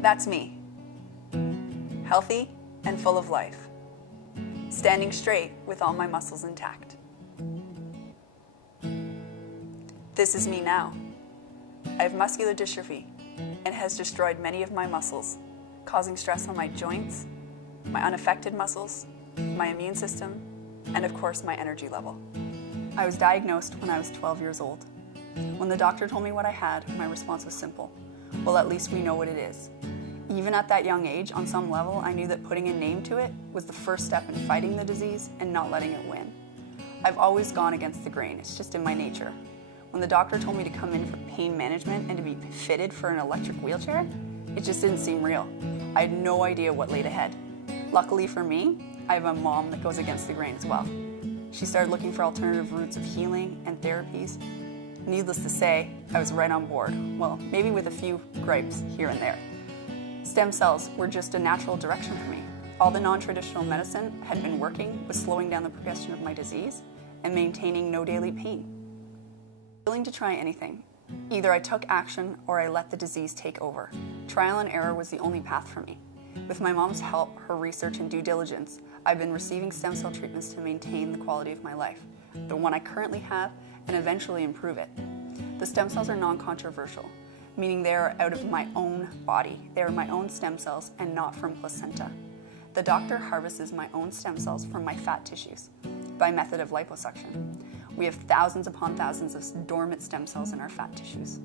That's me, healthy and full of life, standing straight with all my muscles intact. This is me now. I have muscular dystrophy and it has destroyed many of my muscles, causing stress on my joints, my unaffected muscles, my immune system, and of course my energy level. I was diagnosed when I was 12 years old. When the doctor told me what I had, my response was simple. Well, at least we know what it is. Even at that young age, on some level, I knew that putting a name to it was the first step in fighting the disease and not letting it win. I've always gone against the grain, it's just in my nature. When the doctor told me to come in for pain management and to be fitted for an electric wheelchair, it just didn't seem real. I had no idea what laid ahead. Luckily for me, I have a mom that goes against the grain as well. She started looking for alternative routes of healing and therapies. Needless to say, I was right on board. Well, maybe with a few gripes here and there. Stem cells were just a natural direction for me. All the non-traditional medicine had been working with slowing down the progression of my disease and maintaining no daily pain. Willing to try anything. Either I took action or I let the disease take over. Trial and error was the only path for me. With my mom's help, her research and due diligence, I've been receiving stem cell treatments to maintain the quality of my life, the one I currently have, and eventually improve it. The stem cells are non-controversial, meaning they are out of my own body. They are my own stem cells and not from placenta. The doctor harvests my own stem cells from my fat tissues by method of liposuction. We have thousands upon thousands of dormant stem cells in our fat tissues.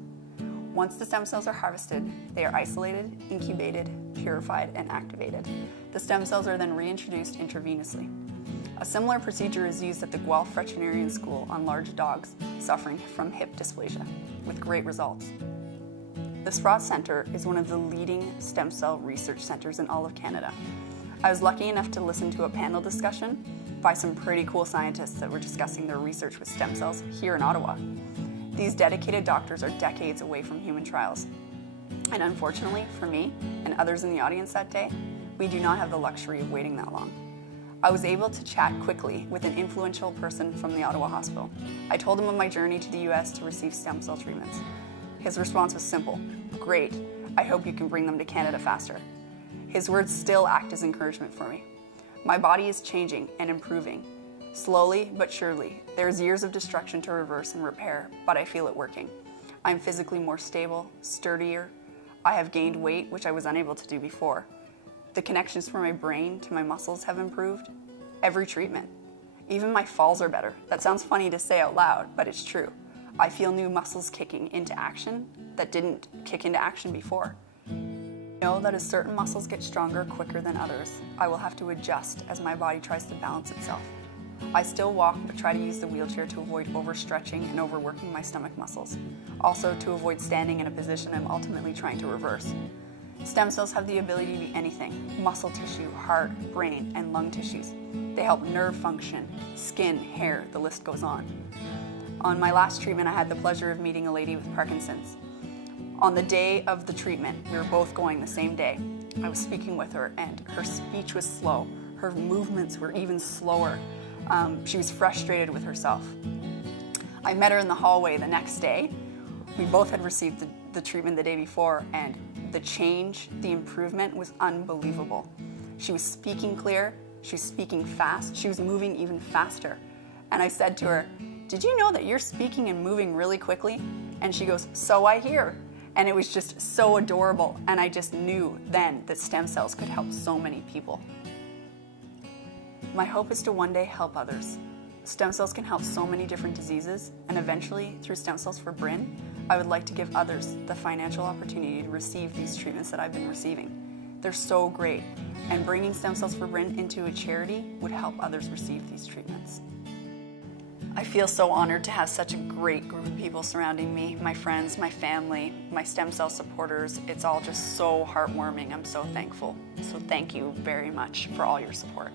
Once the stem cells are harvested, they are isolated, incubated, purified, and activated. The stem cells are then reintroduced intravenously. A similar procedure is used at the Guelph Veterinarian School on large dogs suffering from hip dysplasia, with great results. The Sprott Center is one of the leading stem cell research centers in all of Canada. I was lucky enough to listen to a panel discussion by some pretty cool scientists that were discussing their research with stem cells here in Ottawa. These dedicated doctors are decades away from human trials. And unfortunately, for me and others in the audience that day, we do not have the luxury of waiting that long. I was able to chat quickly with an influential person from the Ottawa hospital. I told him of my journey to the US to receive stem cell treatments. His response was simple: "Great, I hope you can bring them to Canada faster." His words still act as encouragement for me. My body is changing and improving. Slowly but surely, there's years of destruction to reverse and repair, but I feel it working. I'm physically more stable, sturdier. I have gained weight, which I was unable to do before. The connections from my brain to my muscles have improved. Every treatment. Even my falls are better. That sounds funny to say out loud, but it's true. I feel new muscles kicking into action that didn't kick into action before. I know that as certain muscles get stronger quicker than others, I will have to adjust as my body tries to balance itself. I still walk, but try to use the wheelchair to avoid overstretching and overworking my stomach muscles. Also to avoid standing in a position I'm ultimately trying to reverse. Stem cells have the ability to be anything: muscle tissue, heart, brain, and lung tissues. They help nerve function, skin, hair, the list goes on. On my last treatment, I had the pleasure of meeting a lady with Parkinson's. On the day of the treatment, we were both going the same day. I was speaking with her and her speech was slow. Her movements were even slower. She was frustrated with herself. I met her in the hallway the next day. We both had received the treatment the day before, and the change, the improvement was unbelievable. She was speaking clear, she was speaking fast, she was moving even faster. And I said to her, "Did you know that you're speaking and moving really quickly?" And she goes, "So I hear." And it was just so adorable, and I just knew then that stem cells could help so many people. My hope is to one day help others. Stem cells can help so many different diseases, and eventually, through Stem Cells for Brynn, I would like to give others the financial opportunity to receive these treatments that I've been receiving. They're so great, and bringing Stem Cells for Brynn into a charity would help others receive these treatments. I feel so honored to have such a great group of people surrounding me, my friends, my family, my stem cell supporters. It's all just so heartwarming. I'm so thankful. So thank you very much for all your support.